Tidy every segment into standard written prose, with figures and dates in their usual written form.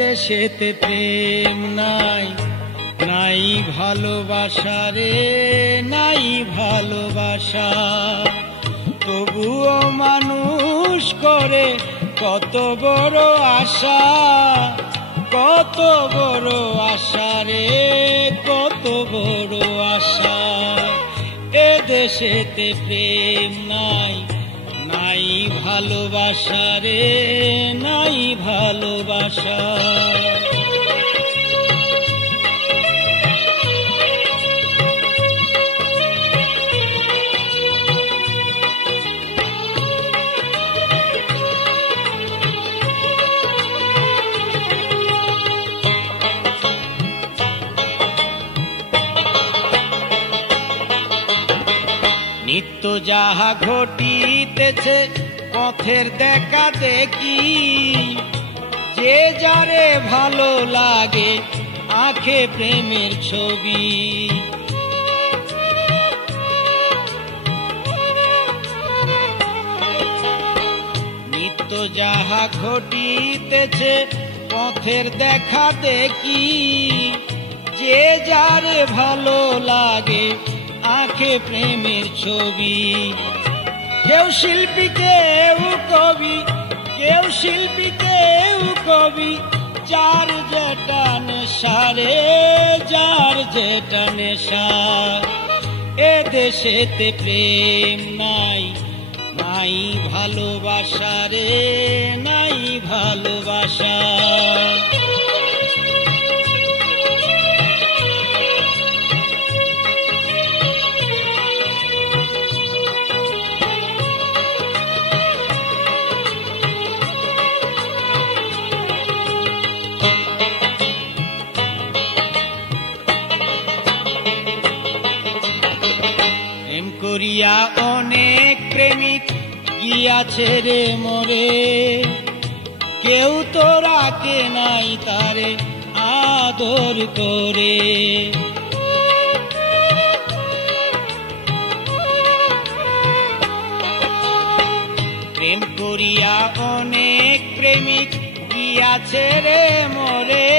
দেশেতে প্রেম নাই, নাই ভালোবাসা রে, নাই ভালোবাসা। তবুও মানুষ করে কত বড় আশা, কত বড় আশা রে, কত বড় আশা। এ দেশেতে প্রেম নাই, নাই ভালোবাসা রে, নাই ভালোবাসা। নিত্য যাহা ঘটিতেছে পথের দেখা দেখি, যে যারে ভালো লাগে আঁখে প্রেমের ছবি। নিত্য যাহা ঘটিতেছে পথের দেখা দেখি, যে যারে ভালো লাগে আঁখে প্রেমের ছবি। কেউ শিল্পী কেউ কবি, কেউ শিল্পী কেউ কবি, যার যেটা নেশা রে, যার যেটা নেশা। এ দেশেতে প্রেম নাই, নাই ভালোবাসা রে, নাই ভালোবাসা। করিয়া অনেক প্রেমিক গিয়াছে রে মরে, কেউ তো রাখে নাই তারে আদর করে। প্রেম করিয়া অনেক প্রেমিক গিয়াছে রে মরে,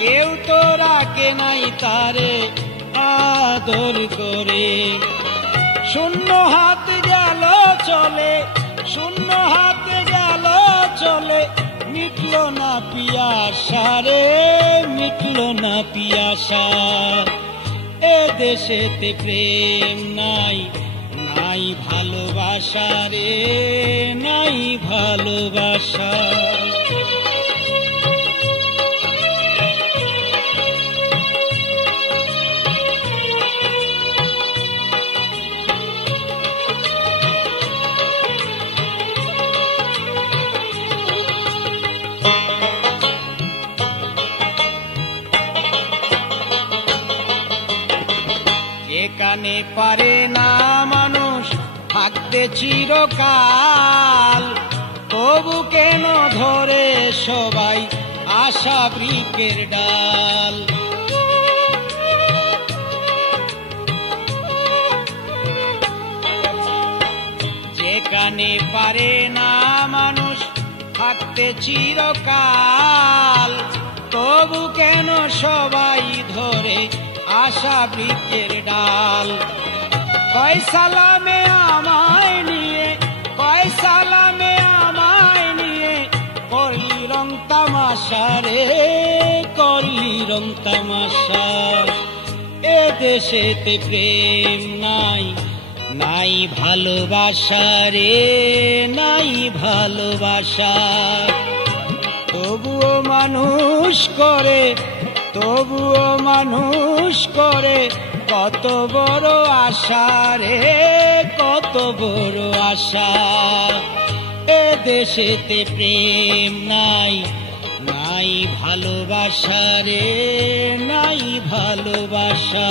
কেউ তো রাখে নাই তারে আদর করে। শূন্য হাত গেল চলে, শূন্য হাত গেল চলে, মিটল না পিয়াসা রে, মিটল না পিয়াসা। এ দেশেতে প্রেম নাই, নাই ভালোবাসা রে, নাই ভালোবাসা। যেখানে পারে না মানুষ থাকতে চিরকাল, তবু কেন ধরে সবাই আশা বৃক্ষের ডাল। যেখানে পারে না মানুষ থাকতে চিরকাল, তবু কেন সবাই ধরে আশা বৃক্ষের ডাল। কয় সালামে আমায় নিয়ে, কয় সালামে আমায় নিয়ে, করলি রং তামাশা রে, করলি রং তামাশা। এ দেশেতে প্রেম নাই, নাই ভালোবাসা রে, নাই ভালোবাসা। তবুও মানুষ করে, তবুও মানুষ করে কত বড় আশা রে, কত বড় আশা। এ দেশেতে প্রেম নাই, নাই ভালোবাসা রে, নাই ভালোবাসা।